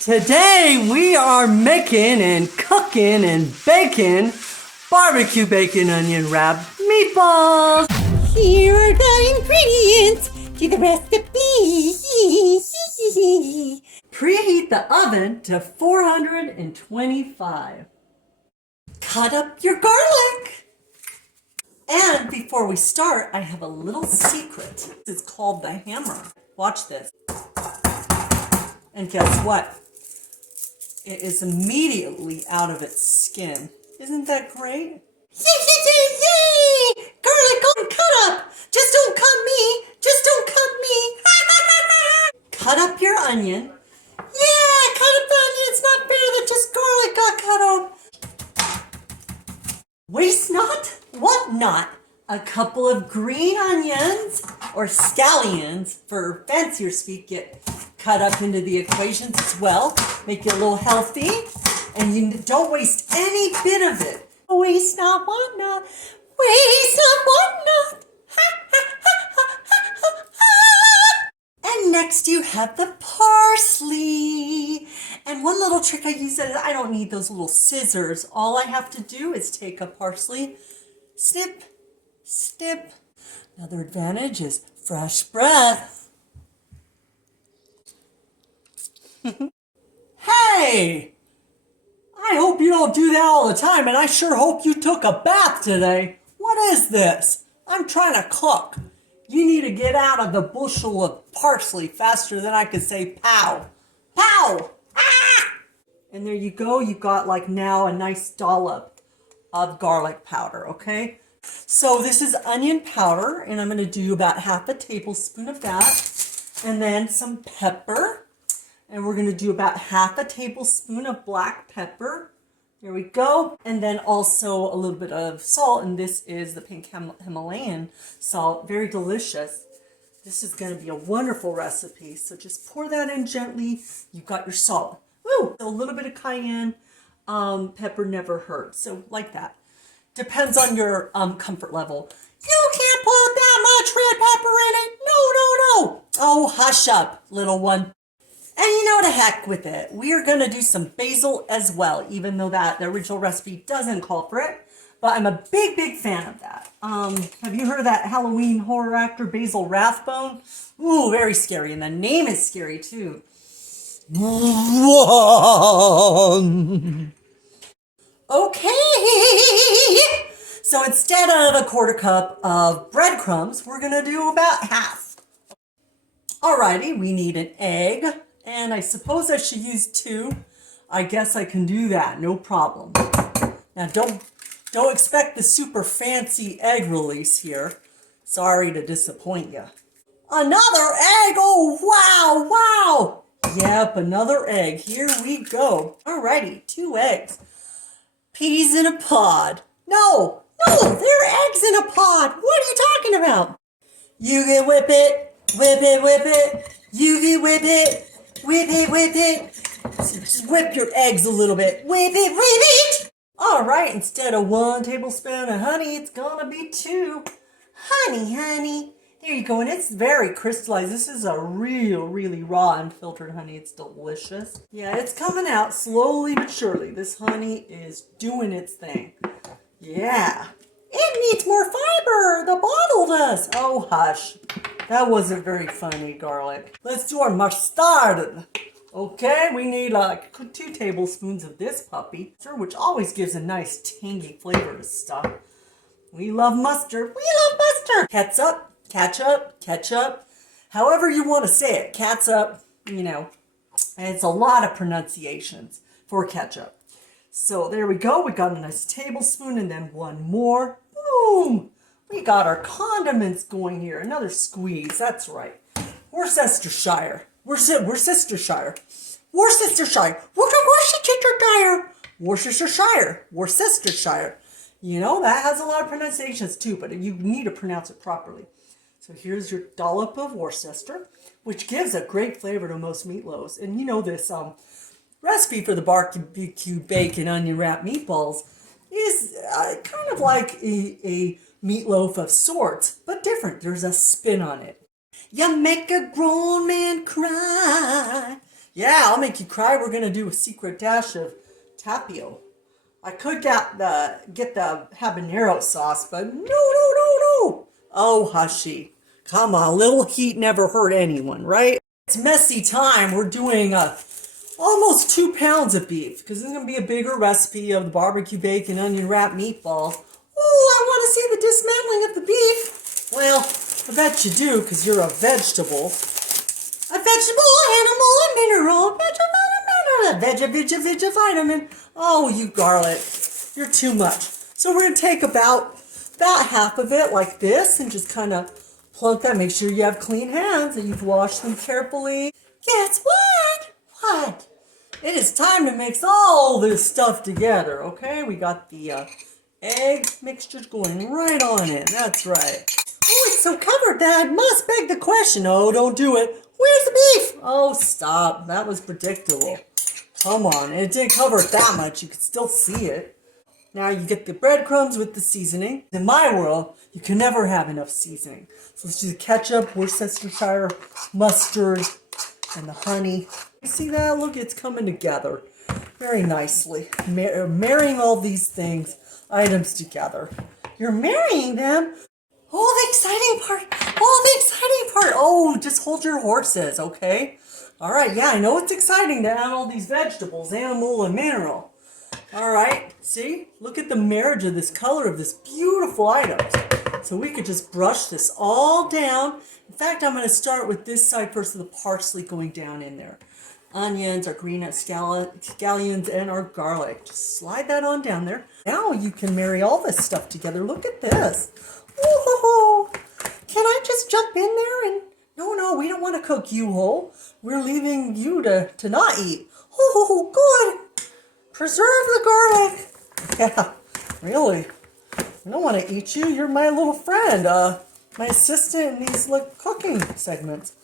Today we are making and cooking and baking barbecue bacon onion wrapped meatballs. Here are the ingredients to the recipe. Preheat the oven to 425. Cut up your garlic. And before we start, I have a little secret. It's called the hammer. Watch this. And guess what? It is immediately out of its skin. Isn't that great? Yay! Garlic cut up. Just don't cut me. Just don't cut me. Cut up your onion. Yeah, cut up the onion. It's not fair that just garlic got cut up. Waste not, what not? A couple of green onions, or scallions, for fancier speak, get cut up into the equations as well. Make it a little healthy, and you don't waste any bit of it. Waste not, what not? Waste not, what not? And next you have the parsley. And one little trick I use is I don't need those little scissors. All I have to do is take a parsley, snip, snip. Another advantage is fresh breath. Hey! I hope you don't do that all the time, and I sure hope you took a bath today. What is this? I'm trying to cook. You need to get out of the bushel of parsley faster than I can say pow. Pow! Ah! And there you go. You got like now a nice dollop of garlic powder, okay? So this is onion powder, and I'm going to do about half a tablespoon of that. And then some pepper. And we're going to do about half a tablespoon of black pepper. There we go. And then also a little bit of salt. And this is the pink Himalayan salt. Very delicious. This is going to be a wonderful recipe. So just pour that in gently. You've got your salt. Woo! So a little bit of cayenne. Pepper never hurts. So like that. Depends on your comfort level. You can't put that much red pepper in it. No, no, no. Oh, hush up, little one. And you know, to heck with it. We are going to do some basil as well, even though the original recipe doesn't call for it. But I'm a big, big fan of that. Have you heard of that Halloween horror actor, Basil Rathbone? Ooh, very scary. And the name is scary, too. Okay. So instead of a quarter cup of breadcrumbs, we're going to do about half. Alrighty, we need an egg. And I suppose I should use 2. I guess I can do that, no problem. Now don't expect the super fancy egg release here. Sorry to disappoint you. Another egg, oh wow, wow. Yep, another egg, here we go. Alrighty, 2 eggs. Peas in a pod. No, they're eggs in a pod. What are you talking about? You can whip it, whip it, whip it. You can whip it. Whip it, whip it. Just whip your eggs a little bit. Whip it, whip it. All right, instead of 1 tablespoon of honey, it's gonna be 2. Honey. There you go, and it's very crystallized. This is a really raw unfiltered honey. It's delicious. Yeah, it's coming out slowly but surely. This honey is doing its thing. Yeah. It needs more fiber. The bottle does. Oh, hush. That wasn't very funny, garlic. Let's do our mustard. Okay, we need like 2 tablespoons of this puppy, which always gives a nice tangy flavor to stuff. We love mustard. We love mustard. Ketchup. However you want to say it. Catsup, you know. It's a lot of pronunciations for ketchup. So there we go. We got a nice tablespoon and then 1 more. Boom! We got our condiments going here. Another squeeze. That's right. Worcestershire. Worcestershire. You know, that has a lot of pronunciations too, but you need to pronounce it properly. So here's your dollop of Worcester, which gives a great flavor to most meatloaves. And you know this recipe for the barbecue bacon onion wrapped meatballs is kind of like a meatloaf of sorts, but different. There's a spin on it. You make a grown man cry. Yeah, I'll make you cry. We're gonna do a secret dash of tapio. I could get the habanero sauce, but no. Oh, hushy. Come on, little heat never hurt anyone, right? It's messy time. We're doing almost 2 pounds of beef because this is gonna be a bigger recipe of the barbecue bacon onion wrap meatballs. Oh, I want to see the dismantling of the beef. Well, I bet you do because you're a vegetable. A vegetable, animal, a mineral, vegetable, vitamin. Oh, you garlic, you're too much. So we're gonna take about half of it like this and just kind of plunk that. Make sure you have clean hands and you've washed them carefully. Guess what? What? It is time to mix all this stuff together, okay? We got the egg mixture going right on in. That's right. Oh, it's so covered that must beg the question. Oh, don't do it. Where's the beef? Oh, stop. That was predictable. Come on. It didn't cover it that much. You could still see it. Now you get the breadcrumbs with the seasoning. In my world, you can never have enough seasoning. So let's do the ketchup, Worcestershire mustard, and the honey. You see that? Look, it's coming together very nicely. Marrying all these items together. You're marrying them? Oh, the exciting part. Oh, the exciting part. Oh, just hold your horses, okay? All right, yeah, I know it's exciting to add all these vegetables, animal and mineral. All right, see? Look at the marriage of this color of this beautiful items. So we could just brush this all down. In fact, I'm going to start with this side first of the parsley going down in there. Onions, our green scallions, and our garlic. Just slide that on down there. Now you can marry all this stuff together. Look at this. Oh, can I just jump in there and... No, we don't want to cook you whole. We're leaving you to not eat. Oh, good. Preserve the garlic. Yeah, really. I don't want to eat you. You're my little friend. My assistant in these cooking segments.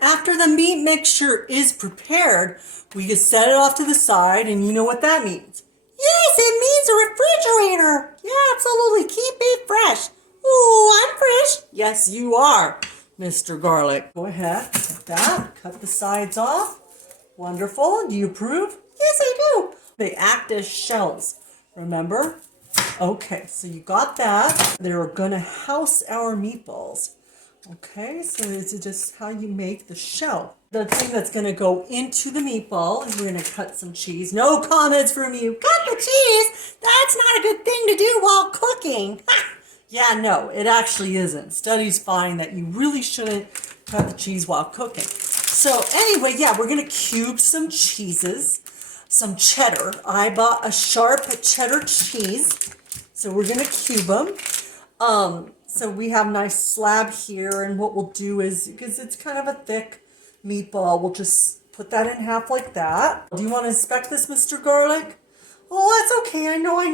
After the meat mixture is prepared, we can set it off to the side, and you know what that means. Yes, it means a refrigerator. Yeah, absolutely. Keep it fresh. Oh, I'm fresh. Yes, you are, Mr. Garlic. Go ahead, like that. Cut the sides off. Wonderful. Do you approve? Yes, I do. They act as shells, remember? Okay, so you got that. They're gonna house our meatballs. Okay, so this is just how you make the shell. The thing that's gonna go into the meatball is we're gonna cut some cheese. No comments from you. Cut the cheese? That's not a good thing to do while cooking. Yeah, no, it actually isn't. Studies find that you really shouldn't cut the cheese while cooking. So anyway, yeah, we're gonna cube some cheeses, some cheddar. I bought a sharp cheddar cheese, so we're gonna cube them. So we have a nice slab here, and what we'll do is, because it's kind of a thick meatball, we'll just put that in half like that. Do you want to inspect this, Mr. Garlic? Oh, that's okay. I know you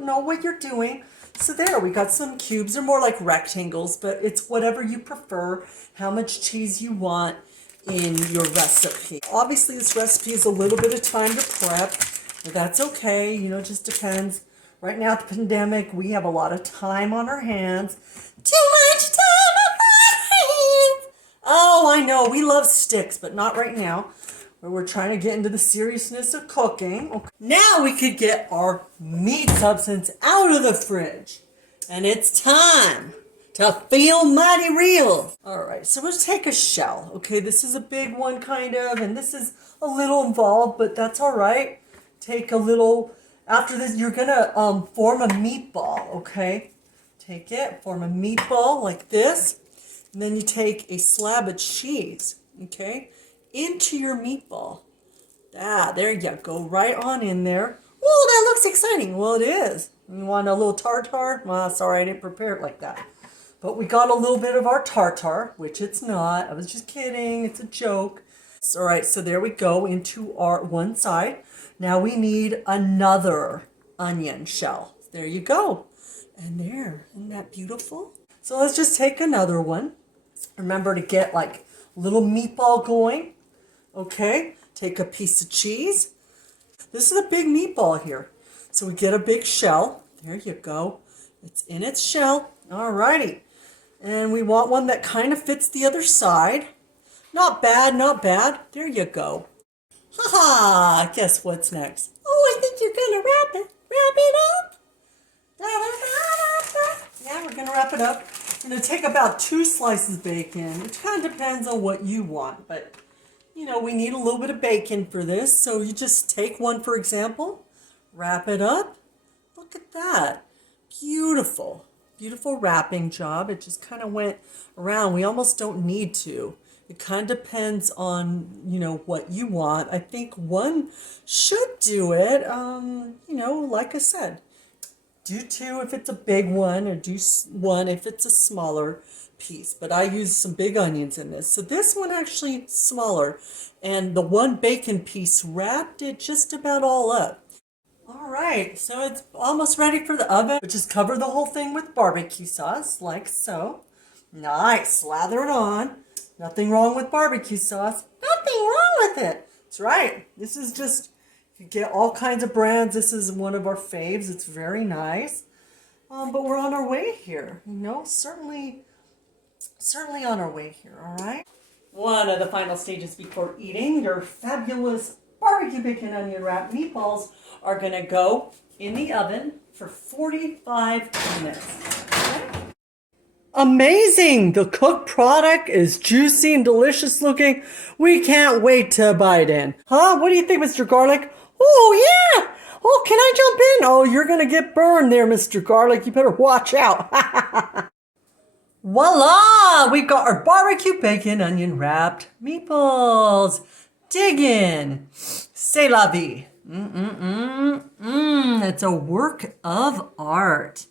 know what you're doing. So there, we got some cubes. They're more like rectangles, but it's whatever you prefer, how much cheese you want in your recipe. Obviously, this recipe is a little bit of time to prep, but that's okay. You know, it just depends. Right now, at the pandemic, we have a lot of time on our hands. Too much time on my hands! Oh, I know. We love sticks, but not right now, where we're trying to get into the seriousness of cooking. Okay. Now we could get our meat substance out of the fridge. And it's time to feel mighty real. All right, so let's take a shell. Okay, this is a big one kind of, and this is a little involved, but that's all right. Take a little, after this, you're gonna form a meatball, okay? Take it, form a meatball like this, and then you take a slab of cheese, okay, into your meatball. Ah, there you go, right on in there. Oh, that looks exciting. Well, it is. You want a little tartar? Well, sorry, I didn't prepare it like that. But we got a little bit of our tartar, which it's not. I was just kidding. It's a joke. All right, so there we go into our one side. Now we need another onion shell. There you go. And there, isn't that beautiful? So let's just take another one. Remember to get like a little meatball going. Okay, take a piece of cheese. This is a big meatball here. So we get a big shell. There you go. It's in its shell. All righty. And we want one that kind of fits the other side. Not bad, not bad. There you go. Haha, guess what's next? Oh, I think you're gonna wrap it up. Yeah, we're gonna wrap it up. We're gonna take about 2 slices of bacon, which kind of depends on what you want, but you know, we need a little bit of bacon for this, so you just take one, for example, wrap it up. Look at that. Beautiful. Beautiful wrapping job. It just kind of went around. We almost don't need to. It kind of depends on, you know, what you want. I think one should do it. You know, like I said, do 2 if it's a big one, or do 1 if it's a smaller piece. But I use some big onions in this. So this one actually smaller. And the 1 bacon piece wrapped it just about all up. All right, so it's almost ready for the oven. But just cover the whole thing with barbecue sauce, like so. Nice, slather it on. Nothing wrong with barbecue sauce. Nothing wrong with it. That's right. This is just, you get all kinds of brands. This is one of our faves. It's very nice. But we're on our way here. You know, certainly on our way here, all right? One of the final stages before eating, your fabulous barbecue bacon onion wrap meatballs are gonna go in the oven for 45 minutes. Okay? Amazing! The cooked product is juicy and delicious looking. We can't wait to bite in. Huh? What do you think, Mr. Garlic? Oh, yeah! Oh, can I jump in? Oh, you're gonna get burned there, Mr. Garlic. You better watch out. Voila! We've got our barbecue bacon onion wrapped meatballs. Dig in. C'est la vie. It's a work of art.